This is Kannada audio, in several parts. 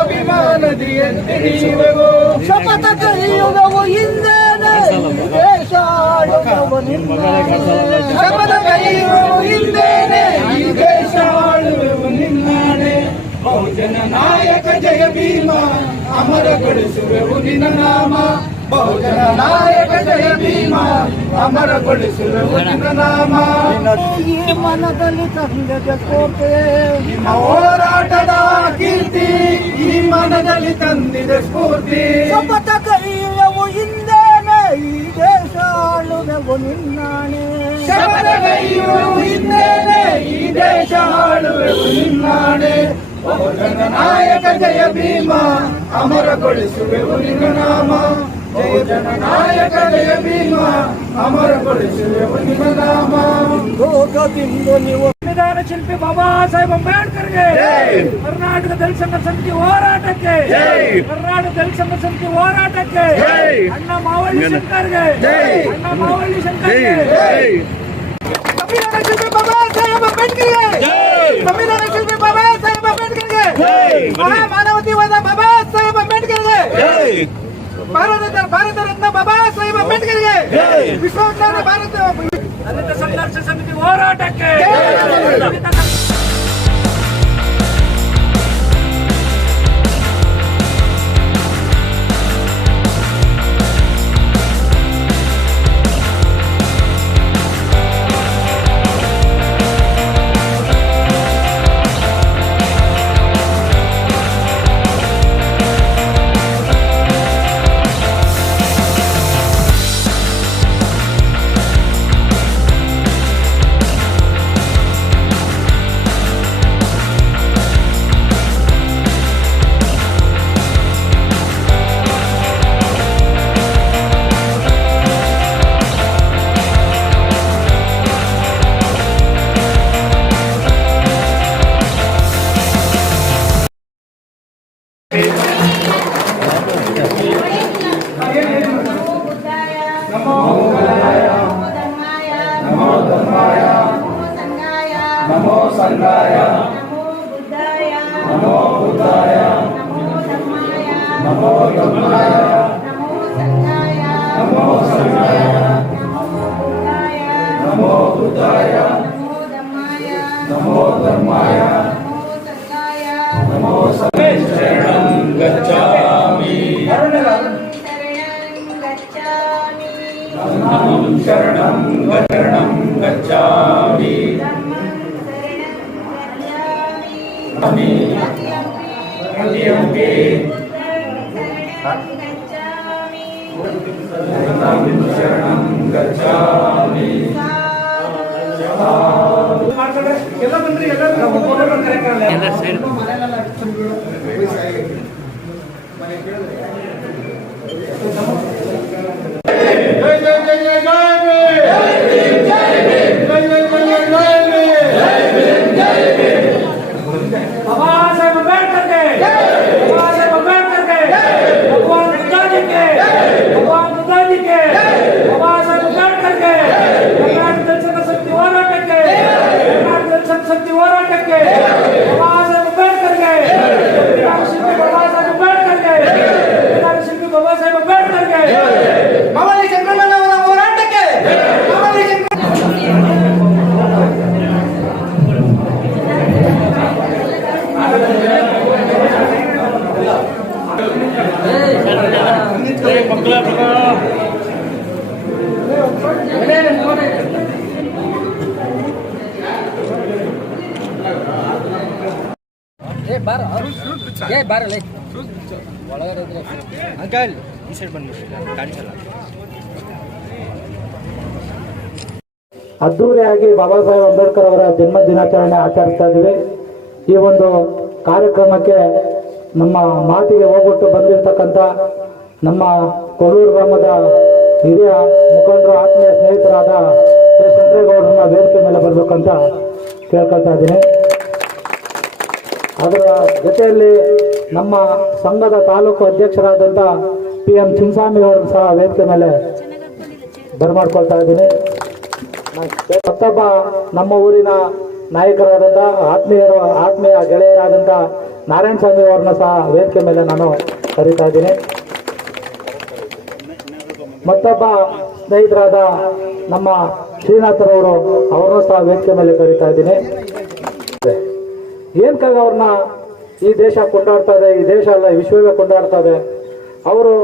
ಅಭಿಮಾನದಿ ಎತ್ತಿಡಿಯುವೆವು. ಶಪಥ ಕೈಯುಗವು ಹಿಂದೇನೆ ದೇಶ ಆಳುವವು ನಿನ್ನಾಣೆ. ಶಪಥ ಕೈಯುಗವು ಹಿಂದೇನೆ ಈ ದೇಶ ಆಳುವೆವು ನಿನ್ನಾಣೆ. ಬಹುಜನ ನಾಯಕ ಜಯ ಭೀಮ ಅಮರಗೊಳಿಸುವೆವು ನಿನ್ನ ನಾಮ. ಬಹುಜನ ನಾಯಕ ಜಯ ಭೀಮ ಅಮರಗೊಳಿಸುವೆವು ನಿನ್ನ ನಾಮ. ಈ ಮನದಲ್ಲಿ ತಂದದ ಕೋಟೆ ನಿಮ್ಮ ಹೋರಾಟದ ಕೀರ್ತಿ, ಈ ಮನದಲ್ಲಿ ತಂದಿದೆ ಸ್ಫೂರ್ತಿ. ಶಪಥ ಕೈಯುವವು ಹಿಂದೇನೆ ಈ ದೇಶ ಆಳುವೆವು ನಿನ್ನಾಣೆ. ಶಪಥ ಕೈಯುವವು ಹಿಂದೇನೆ ಈ ದೇಶ ಆಳುವೆವು ನಿನ್ನಾಣೆ. ಬಹುಜನ ನಾಯಕ ಜಯ ಭೀಮ ಅಮರಗೊಳಿಸುವೆವು ನಿನ್ನ ನಾಮ. ಬಹುಜನ ನಾಯಕ ಜಯ ಭೀಮ ಅಮರಗೊಳಿಸುವೆವು ನಿನ್ನ ನಾಮ. ಲೋಕದಿಂದ ನೀವು ಸಂವಿಧಾನ ಶಿಲ್ಪಿ ಬಾಬಾ ಸಾಹೇಬ್ ಅಂಬೇಡ್ಕರ್ಗೆ, ಕರ್ನಾಟಕ ದಲಿತ ಸಂಘರ್ಷ ಸಮಿತಿ ಹೋರಾಟಕ್ಕೆ, ಕರ್ನಾಟಕ ದಲಿತ ಸಂಘರ್ಷ ಸಮಿತಿ ಹೋರಾಟಕ್ಕೆ, ಅಣ್ಣ ಮಾವಳ್ಳಿ ಶಂಕರ್ಗೆ, ಅಣ್ಣ ಮಾವಳ್ಳಿ ಶಂಕರ್ಗೆ. ಸಂವಿಧಾನ ಶಿಲ್ಪಿ ಬಾಬಾ ಸಾಹೇಬ್ ಅಂಬೇಡ್ಕರ್ಗೆ, ಸಂವಿಧಾನ ಶಿಲ್ಪಿ ಬಾಬಾ ಸಾಹೇಬ್ ಅಂಬೇಡ್ಕರ್ಗೆ, ಮಹಾಮಾನವತೆವಾದ ಬಾಬಾ ಸಾಹೇಬ್ ಅಂಬೇಡ್ಕರ್ಗೆ, ಭಾರತ ರತ್ನ ಬಾಬಾ ಸಾಹೇಬ್ ಅಂಬೇಡ್ಕರ್ಗೆ, ವಿಶ್ವಜ್ಞಾನ ಭಾರತ ದಲಿತ ಸಂಘರ್ಷ ಸಮಿತಿ ಹೋರಾಟಕ್ಕೆ. नमो संघाय नमो बुद्धाय नमो बुद्धाय नमो धम्माय नमो धम्माय नमो संघाय नमो संघाय नमो बुद्धाय नमो बुद्धाय नमो धम्माय नमो धम्माय नमो संघाय नमो संघाय. शरणं गच्छामि शरणं गच्छामि ಎಲ್ಲ ಬಂದ್ರಿ ಎಲ್ಲ ಶಕ್ತಿ ಹೋರಾಟಕ್ಕೆ ಶಿಲ್ಪಿ ಬಾಬಾ ಸಾಹೇಬ್ ಅಂಬೇಡ್ಕರ್ಗೆ, ಮಾವಳ್ಳಿ ಶಂಕರಣ್ಣನವರ ಹೋರಾಟಕ್ಕೆ. ಅಂಕಲ್ ಈ ಸೈಡ್ ಬಂದ್ಬಿಟ್ಟು ಕಾಣಿಸಲ್ಲ. ಅದ್ದೂರಿಯಾಗಿ ಬಾಬಾ ಸಾಹೇಬ್ ಅಂಬೇಡ್ಕರ್ ಅವರ ಜನ್ಮ ದಿನಾಚರಣೆ ಆಚರಿಸ್ತಾ ಇದ್ದೀವಿ. ಈ ಒಂದು ಕಾರ್ಯಕ್ರಮಕ್ಕೆ ನಮ್ಮ ಮಾತಿಗೆ ಹೋಗ್ಬಿಟ್ಟು ಬಂದಿರತಕ್ಕಂಥ ನಮ್ಮ ಕೊಲ್ಲೂರು ಗ್ರಾಮದ ಹಿರಿಯ ಮುಖಂಡರು, ಆತ್ಮೀಯ ಸ್ನೇಹಿತರಾದ ಕೆ. ಶಂಕರೇಗೌಡರನ್ನ ವೇದಿಕೆ ಮೇಲೆ ಬರಬೇಕಂತ ಕೇಳ್ಕೊಳ್ತಾ ಇದ್ದೀನಿ. ಅದರ ಜೊತೆಯಲ್ಲಿ ನಮ್ಮ ಸಂಘದ ತಾಲೂಕು ಅಧ್ಯಕ್ಷರಾದಂಥ PM ಚಿನ್ಸ್ವಾಮಿ ಅವರು ಸಹ ವೇದಿಕೆ ಮೇಲೆ ಬರಮಾಡ್ಕೊಳ್ತಾ ಇದ್ದೀನಿ. ಮತ್ತೊಬ್ಬ ನಮ್ಮ ಊರಿನ ನಾಯಕರಾದಂಥ ಆತ್ಮೀಯ ಗೆಳೆಯರಾದಂಥ ನಾರಾಯಣ ಸ್ವಾಮಿ ಅವ್ರನ್ನ ಸಹ ವೇದಿಕೆ ಮೇಲೆ ನಾನು ಕರೀತಾ ಇದ್ದೀನಿ. ಮತ್ತೊಬ್ಬ ಸ್ನೇಹಿತರಾದ ನಮ್ಮ ಶ್ರೀನಾಥರವರು ಅವ್ರನ್ನೂ ಸಹ ವೇದಿಕೆ ಮೇಲೆ ಕರೀತಾ ಇದ್ದೀನಿ. ಏನಕ್ಕಾಗ ಅವ್ರನ್ನ ಈ ದೇಶ ಕೊಂಡಾಡ್ತಾ ಇದೆ, ಈ ದೇಶ ಅಲ್ಲ ವಿಶ್ವವೇ ಕೊಂಡಾಡ್ತಾ ಇದೆ. ಅವರು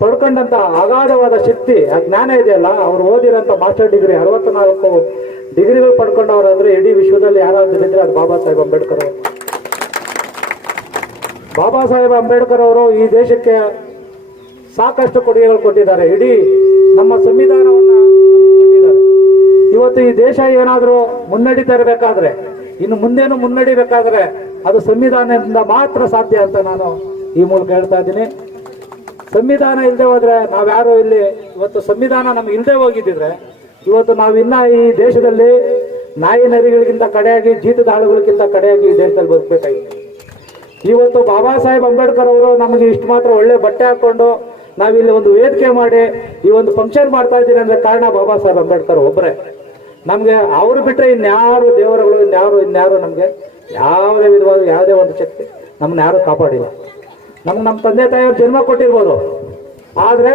ಪಡ್ಕೊಂಡಂತ ಅಗಾಧವಾದ ಶಕ್ತಿ, ಆ ಜ್ಞಾನ ಇದೆಯಲ್ಲ, ಅವ್ರು ಓದಿರೋಂಥ ಮಾಸ್ಟರ್ ಡಿಗ್ರಿ 64 ಡಿಗ್ರಿಗಳು ಪಡ್ಕೊಂಡವ್ರು ಅಂದ್ರೆ ಇಡೀ ವಿಶ್ವದಲ್ಲಿ ಯಾರಾದ್ರೂ ಇದ್ರೆ ಅದು ಬಾಬಾ ಸಾಹೇಬ್ ಅಂಬೇಡ್ಕರ್ ಅವರು. ಬಾಬಾ ಸಾಹೇಬ್ ಅಂಬೇಡ್ಕರ್ ಅವರು ಈ ದೇಶಕ್ಕೆ ಸಾಕಷ್ಟು ಕೊಡುಗೆಗಳು ಕೊಟ್ಟಿದ್ದಾರೆ. ಇಡೀ ನಮ್ಮ ಸಂವಿಧಾನವನ್ನ ಕೊಟ್ಟಿದ್ದಾರೆ. ಇವತ್ತು ಈ ದೇಶ ಏನಾದರೂ ಮುನ್ನಡೀತಾ ಇರಬೇಕಾದ್ರೆ, ಇನ್ನು ಮುಂದೇನು ಮುನ್ನಡಿಬೇಕಾದ್ರೆ ಅದು ಸಂವಿಧಾನದಿಂದ ಮಾತ್ರ ಸಾಧ್ಯ ಅಂತ ನಾನು ಈ ಮೂಲಕ ಹೇಳ್ತಾ ಇದ್ದೀನಿ. ಸಂವಿಧಾನ ಇಲ್ಲದೆ ಹೋದ್ರೆ ನಾವ್ಯಾರು ಇಲ್ಲಿ ಇವತ್ತು ಸಂವಿಧಾನ ನಮ್ಗೆ ಇಲ್ಲದೆ ಹೋಗಿದ್ದಿದ್ರೆ ಇವತ್ತು ನಾವಿನ್ನ ಈ ದೇಶದಲ್ಲಿ ನಾಯಿ ನರಿಗಳಿಗಿಂತ ಕಡೆಯಾಗಿ ಜೀತದ ಆಳುಗಳಿಗಿಂತ ಕಡೆಯಾಗಿ ಈ ದೇಶದಲ್ಲಿ ಬದುಕಬೇಕಾಗಿತ್ತು. ಇವತ್ತು ಬಾಬಾ ಸಾಹೇಬ್ ಅಂಬೇಡ್ಕರ್ ಅವರು ನಮಗೆ ಇಷ್ಟು ಮಾತ್ರ ಒಳ್ಳೆ ಬಟ್ಟೆ ಹಾಕೊಂಡು ನಾವಿಲ್ಲಿ ಒಂದು ವೇದಿಕೆ ಮಾಡಿ ಈ ಒಂದು ಫಂಕ್ಷನ್ ಮಾಡ್ತಾ ಇದ್ದೀವಿ ಅಂದ್ರೆ ಕಾರಣ ಬಾಬಾ ಸಾಹೇಬ್ ಅಂಬೇಡ್ಕರ್ ಒಬ್ಬರೇ. ನಮ್ಗೆ ಅವರು ಬಿಟ್ಟರೆ ಇನ್ಯಾರು ದೇವರುಗಳು ಇನ್ಯಾರು ನಮ್ಗೆ ಯಾವುದೇ ವಿಧವಾದ ಯಾವುದೇ ಒಂದು ಶಕ್ತಿ ನಮ್ಮನ್ನ ಯಾರು ಕಾಪಾಡಿಲ್ಲ. ನಮ್ಮ ತಂದೆ ತಾಯಿಯವ್ರು ಜನ್ಮ ಕೊಟ್ಟಿರ್ಬೋದು, ಆದ್ರೆ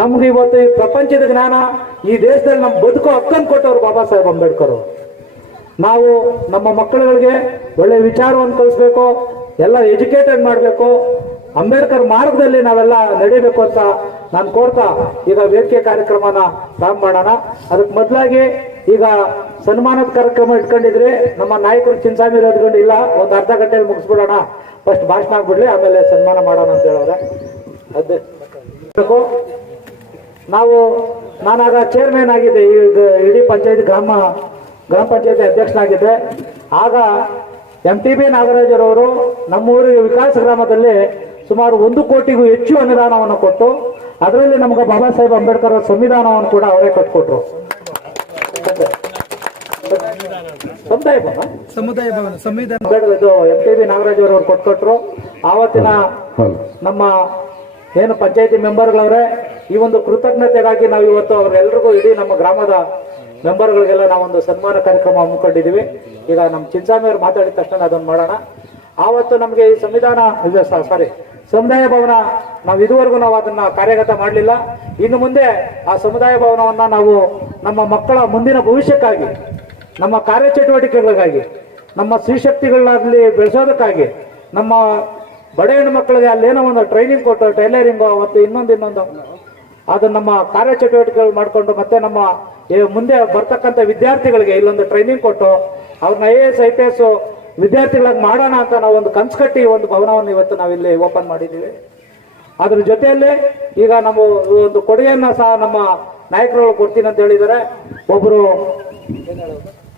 ನಮ್ಗೆ ಇವತ್ತು ಈ ಪ್ರಪಂಚದ ಜ್ಞಾನ ಈ ದೇಶದಲ್ಲಿ ನಮ್ಮ ಬದುಕೋ ಹಕ್ಕನ್ನು ಕೊಟ್ಟವರು ಬಾಬಾ ಸಾಹೇಬ್ ಅಂಬೇಡ್ಕರ್. ನಾವು ನಮ್ಮ ಮಕ್ಕಳುಗಳಿಗೆ ಒಳ್ಳೆ ವಿಚಾರವನ್ನು ಕಲಿಸ್ಬೇಕು, ಎಲ್ಲ ಎಜುಕೇಟೆಡ್ ಮಾಡಬೇಕು, ಅಂಬೇಡ್ಕರ್ ಮಾರ್ಗದಲ್ಲಿ ನಾವೆಲ್ಲ ನಡೀಬೇಕು ಅಂತ ನಾನು ಕೋರ್ತಾ ಈಗ ವೇದಿಕೆ ಕಾರ್ಯಕ್ರಮನ ಪ್ರಾರಂಭ ಮಾಡೋಣ. ಅದಕ್ಕೆ ಮೊದಲಾಗಿ ಈಗ ಸನ್ಮಾನದ ಕಾರ್ಯಕ್ರಮ ಇಟ್ಕೊಂಡಿದ್ರೆ ನಮ್ಮ ನಾಯಕರು ಚಿನ್ಸಾಮಿ ಇರೋದ್ಕೊಂಡು ಇಲ್ಲ, ಒಂದು ಅರ್ಧ ಗಂಟೆಯಲ್ಲಿ ಮುಗಿಸ್ಬಿಡೋಣ, ಫಸ್ಟ್ ಭಾಷಣ ಆಗ್ಬಿಡ್ಲಿ, ಆಮೇಲೆ ಸನ್ಮಾನ ಮಾಡೋಣ ಅಂತ ಹೇಳೋರೆ. ಅದೇ ನಾನಾಗ ಚೇರ್ಮನ್ ಆಗಿದ್ದೆ, ಈಗ ಇಡೀ ಪಂಚಾಯತ್ ಗ್ರಾಮ ಪಂಚಾಯತಿ ಅಧ್ಯಕ್ಷನಾಗಿದ್ದೆ. ಆಗ MTB ನಾಗರಾಜರವರು ನಮ್ಮೂರಿಗೆ ವಿಕಾಸ ಗ್ರಾಮದಲ್ಲಿ ಸುಮಾರು 1 ಕೋಟಿಗೂ ಹೆಚ್ಚು ಅನುದಾನವನ್ನು ಕೊಟ್ಟು ಅದರಲ್ಲಿ ನಮ್ಗೆ ಬಾಬಾ ಸಾಹೇಬ್ ಅಂಬೇಡ್ಕರ್ ಸಂವಿಧಾನವನ್ನು ಕೂಡ ಅವರೇ ಕಟ್ಕೊಟ್ರು. ಸಮುದಾಯ ಭವನ ಸಂವಿಧಾನ MTB ನಾಗರಾಜರವರು ಕೊಟ್ಕೊಟ್ರು. ಆವತ್ತಿನ ನಮ್ಮ ಏನು ಪಂಚಾಯತಿ ಮೆಂಬರ್ಗಳವ್ರೆ, ಈ ಒಂದು ಕೃತಜ್ಞತೆಗಾಗಿ ನಾವು ಇವತ್ತು ಅವರೆಲ್ಲರಿಗೂ ಇಡೀ ನಮ್ಮ ಗ್ರಾಮದ ಮೆಂಬರ್ಗಳಿಗೆಲ್ಲ ನಾವೊಂದು ಸನ್ಮಾನ ಕಾರ್ಯಕ್ರಮ ಹಮ್ಮಿಕೊಂಡಿದ್ದೀವಿ. ಈಗ ನಮ್ಮ ಚಿನ್ಸಾಮಿ ಅವರು ಮಾತಾಡಿದ ತಕ್ಷಣ ಅದನ್ನು ಮಾಡೋಣ. ಆವತ್ತು ನಮಗೆ ಈ ಸಮುದಾಯ ಭವನ ಇದುವರೆಗೂ ನಾವು ಅದನ್ನ ಕಾರ್ಯಗತ ಮಾಡಲಿಲ್ಲ. ಇನ್ನು ಮುಂದೆ ಆ ಸಮುದಾಯ ಭವನವನ್ನ ನಾವು ನಮ್ಮ ಮಕ್ಕಳ ಮುಂದಿನ ಭವಿಷ್ಯಕ್ಕಾಗಿ, ನಮ್ಮ ಕಾರ್ಯಚಟುವಟಿಕೆಗಳಿಗಾಗಿ, ನಮ್ಮ ಸ್ತ್ರೀಶಕ್ತಿಗಳಾಗಲಿ ಬೆಳೆಸೋದಕ್ಕಾಗಿ, ನಮ್ಮ ಬಡ ಹೆಣ್ಣು ಮಕ್ಕಳಿಗೆ ಅಲ್ಲೇನೋ ಒಂದು ಟ್ರೈನಿಂಗ್ ಕೊಟ್ಟು ಟೈಲರಿಂಗು ಮತ್ತು ಇನ್ನೊಂದು ಅದು ನಮ್ಮ ಕಾರ್ಯಚಟುವಟಿಕೆಗಳು ಮಾಡಿಕೊಂಡು ಮತ್ತೆ ನಮ್ಮ ಮುಂದೆ ಬರ್ತಕ್ಕಂಥ ವಿದ್ಯಾರ್ಥಿಗಳಿಗೆ ಇಲ್ಲೊಂದು ಟ್ರೈನಿಂಗ್ ಕೊಟ್ಟು ಅವ್ರನ್ನ IAS IPS ವಿದ್ಯಾರ್ಥಿಗಳಾಗಿ ಮಾಡೋಣ ಅಂತ ನಾವು ಒಂದು ಕನ್ಸು ಕಟ್ಟಿ ಒಂದು ಭವನವನ್ನು ಇವತ್ತು ನಾವಿಲ್ಲಿ ಓಪನ್ ಮಾಡಿದ್ದೀವಿ. ಅದ್ರ ಜೊತೆಯಲ್ಲಿ ಈಗ ನಮ್ಮ ಒಂದು ಕೊಡುಗೆಯನ್ನ ಸಹ ನಮ್ಮ ನಾಯಕರು ಕೊಡ್ತೀನಿ ಅಂತ ಹೇಳಿದ್ದಾರೆ. ಒಬ್ರು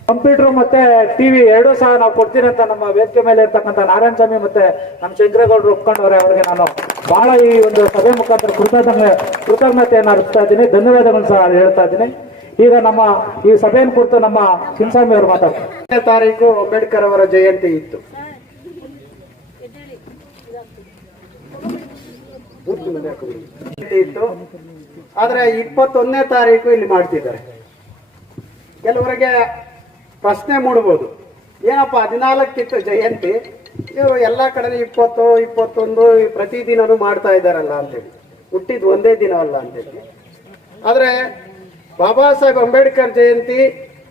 ಕಂಪ್ಯೂಟರ್ ಮತ್ತೆ TV ಎರಡೂ ಸಹ ನಾವು ಕೊಡ್ತೀನಿ ಅಂತ ನಮ್ಮ ವೇದಿಕೆ ಮೇಲೆ ಇರ್ತಕ್ಕಂಥ ನಾರಾಯಣ ಸ್ವಾಮಿ ಮತ್ತೆ ನಮ್ಮ ಶಂಕರೇಗೌಡರು ಒಪ್ಕೊಂಡವ್ರೆ. ಅವರಿಗೆ ನಾನು ಬಹಳ ಈ ಒಂದು ಸಭೆ ಮುಖಾಂತರ ಕೃತಜ್ಞತೆಯನ್ನು ಅರ್ಪಿಸ್ತಾ ಇದ್ದೀನಿ, ಧನ್ಯವಾದಗಳನ್ನು ಸಹ ಹೇಳ್ತಾ ಇದ್ದೀನಿ. ಈಗ ನಮ್ಮ ಈ ಸಭೆಯನ್ನು ಕುರಿತು ನಮ್ಮ ಚಿನ್ಸಾಮಿ ಅವರು ಮಾತಾಡ್ತಾರೆ. 1ನೇ ತಾರೀಕು ಅಂಬೇಡ್ಕರ್ ಅವರ ಜಯಂತಿ ಇತ್ತು. ಆದ್ರೆ 21ನೇ ತಾರೀಕು ಇಲ್ಲಿ ಮಾಡ್ತಿದ್ದಾರೆ. ಕೆಲವರಿಗೆ ಪ್ರಶ್ನೆ ಮೂಡಬಹುದು, ಏನಪ್ಪ 14 ಜಯಂತಿ, ಇವರು ಎಲ್ಲಾ ಕಡೆ 20, 21 ಪ್ರತಿದಿನನೂ ಮಾಡ್ತಾ ಇದ್ದಾರಲ್ಲ ಅಂತೇಳಿ, ಹುಟ್ಟಿದ್ ಒಂದೇ ದಿನವಲ್ಲ ಅಂತೇಳಿ. ಆದ್ರೆ ಬಾಬಾ ಸಾಹೇಬ್ ಅಂಬೇಡ್ಕರ್ ಜಯಂತಿ,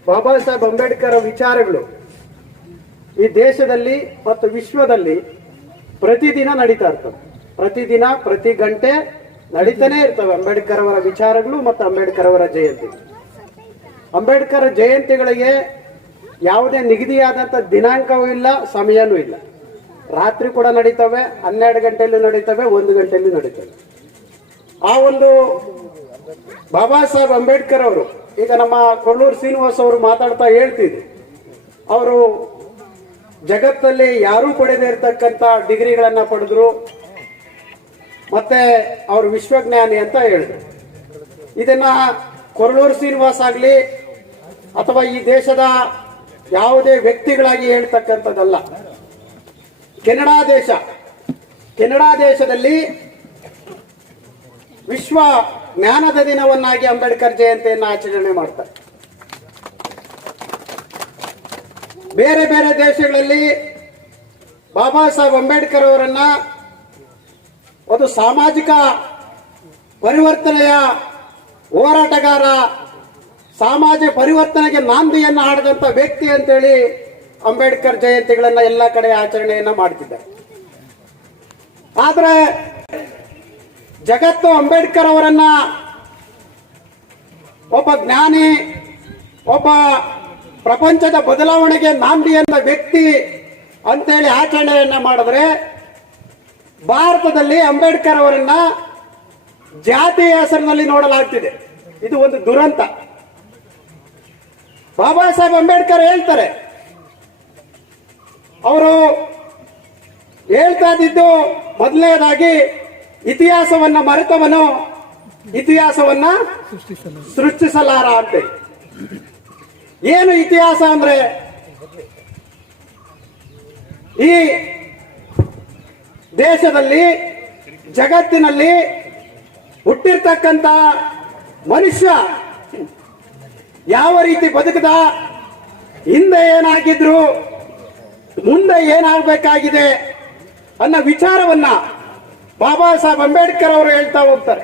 ಬಾಬಾ ಸಾಹೇಬ್ ಅಂಬೇಡ್ಕರ್ ವಿಚಾರಗಳು ಈ ದೇಶದಲ್ಲಿ ಮತ್ತು ವಿಶ್ವದಲ್ಲಿ ಪ್ರತಿದಿನ ನಡೀತಾ ಇರ್ತವೆ. ಪ್ರತಿದಿನ ಪ್ರತಿ ಗಂಟೆ ನಡೀತಾನೆ ಇರ್ತವೆ ಅಂಬೇಡ್ಕರ್ ಅವರ ವಿಚಾರಗಳು ಮತ್ತು ಅಂಬೇಡ್ಕರ್ ಅವರ ಜಯಂತಿ. ಅಂಬೇಡ್ಕರ್ ಜಯಂತಿಗಳಿಗೆ ಯಾವುದೇ ನಿಗದಿಯಾದಂಥ ದಿನಾಂಕವೂ ಇಲ್ಲ, ಸಮಯನೂ ಇಲ್ಲ. ರಾತ್ರಿ ಕೂಡ ನಡೀತವೆ, 12 ಗಂಟೆಯಲ್ಲೂ ನಡೀತವೆ, 1 ಗಂಟೆಯಲ್ಲೂ ನಡೀತವೆ. ಆ ಒಂದು ಬಾಬಾ ಸಾಹೇಬ್ ಅಂಬೇಡ್ಕರ್ ಅವರು, ಈಗ ನಮ್ಮ ಕೊಳ್ಳೂರು ಶ್ರೀನಿವಾಸ್ ಅವರು ಮಾತಾಡ್ತಾ ಹೇಳ್ತಿದ್ರು, ಅವರು ಜಗತ್ತಲ್ಲಿ ಯಾರೂ ಪಡೆದೇ ಇರತಕ್ಕಂಥ ಡಿಗ್ರಿಗಳನ್ನ ಪಡೆದ್ರು, ಮತ್ತೆ ಅವರು ವಿಶ್ವಜ್ಞಾನಿ ಅಂತ ಹೇಳಿದ್ರು. ಇದನ್ನ ಕೊರಳೂರು ಶ್ರೀನಿವಾಸ್ ಆಗಲಿ ಅಥವಾ ಈ ದೇಶದ ಯಾವುದೇ ವ್ಯಕ್ತಿಗಳಾಗಿ ಹೇಳ್ತಕ್ಕಂಥದ್ದಲ್ಲ. ಕೆನಡಾ ದೇಶದಲ್ಲಿ ವಿಶ್ವ ಜ್ಞಾನದ ದಿನವನ್ನಾಗಿ ಅಂಬೇಡ್ಕರ್ ಜಯಂತಿಯನ್ನು ಆಚರಣೆ ಮಾಡ್ತಾರೆ. ಬೇರೆ ಬೇರೆ ದೇಶಗಳಲ್ಲಿ ಬಾಬಾ ಸಾಹೇಬ್ ಅಂಬೇಡ್ಕರ್ ಅವರನ್ನ ಒಂದು ಸಾಮಾಜಿಕ ಪರಿವರ್ತನೆಯ ಹೋರಾಟಗಾರ, ಸಾಮಾಜಿಕ ಪರಿವರ್ತನೆಗೆ ನಾಂದಿಯನ್ನು ಹಾಡಿದಂತ ವ್ಯಕ್ತಿ ಅಂತೇಳಿ ಅಂಬೇಡ್ಕರ್ ಜಯಂತಿಗಳನ್ನ ಎಲ್ಲ ಕಡೆ ಆಚರಣೆಯನ್ನ ಮಾಡ್ತಿದ್ದಾರೆ. ಆದ್ರೆ ಜಗತ್ತು ಅಂಬೇಡ್ಕರ್ ಅವರನ್ನ ಒಬ್ಬ ಜ್ಞಾನಿ, ಒಬ್ಬ ಪ್ರಪಂಚದ ಬದಲಾವಣೆಗೆ ನಾಂದಿಯನ್ನ ವ್ಯಕ್ತಿ ಅಂತೇಳಿ ಆಚರಣೆಯನ್ನ ಮಾಡಿದ್ರೆ, ಭಾರತದಲ್ಲಿ ಅಂಬೇಡ್ಕರ್ ಅವರನ್ನ ಜಾತಿಯ ಹೆಸರಿನಲ್ಲಿ ನೋಡಲಾಗ್ತಿದೆ. ಇದು ಒಂದು ದುರಂತ. ಬಾಬಾ ಸಾಹೇಬ್ ಅಂಬೇಡ್ಕರ್ ಹೇಳ್ತಾರೆ, ಅವರು ಹೇಳ್ತಾ ಇದ್ದಿದ್ದು ಮೊದಲನೇದಾಗಿ ಇತಿಹಾಸವನ್ನ ಮರೆತವನು ಇತಿಹಾಸವನ್ನ ಸೃಷ್ಟಿಸಲಾರ ಅಂತ. ಏನು ಇತಿಹಾಸ ಅಂದ್ರೆ, ಈ ದೇಶದಲ್ಲಿ ಜಗತ್ತಿನಲ್ಲಿ ಹುಟ್ಟಿರ್ತಕ್ಕಂಥ ಮನುಷ್ಯ ಯಾವ ರೀತಿ ಬದುಕದ, ಹಿಂದೆ ಏನಾಗಿದ್ರು, ಮುಂದೆ ಏನಾಗಬೇಕಾಗಿದೆ ಅನ್ನೋ ವಿಚಾರವನ್ನ ಬಾಬಾ ಸಾಹೇಬ್ ಅಂಬೇಡ್ಕರ್ ಅವರು ಹೇಳ್ತಾ ಹೋಗ್ತಾರೆ.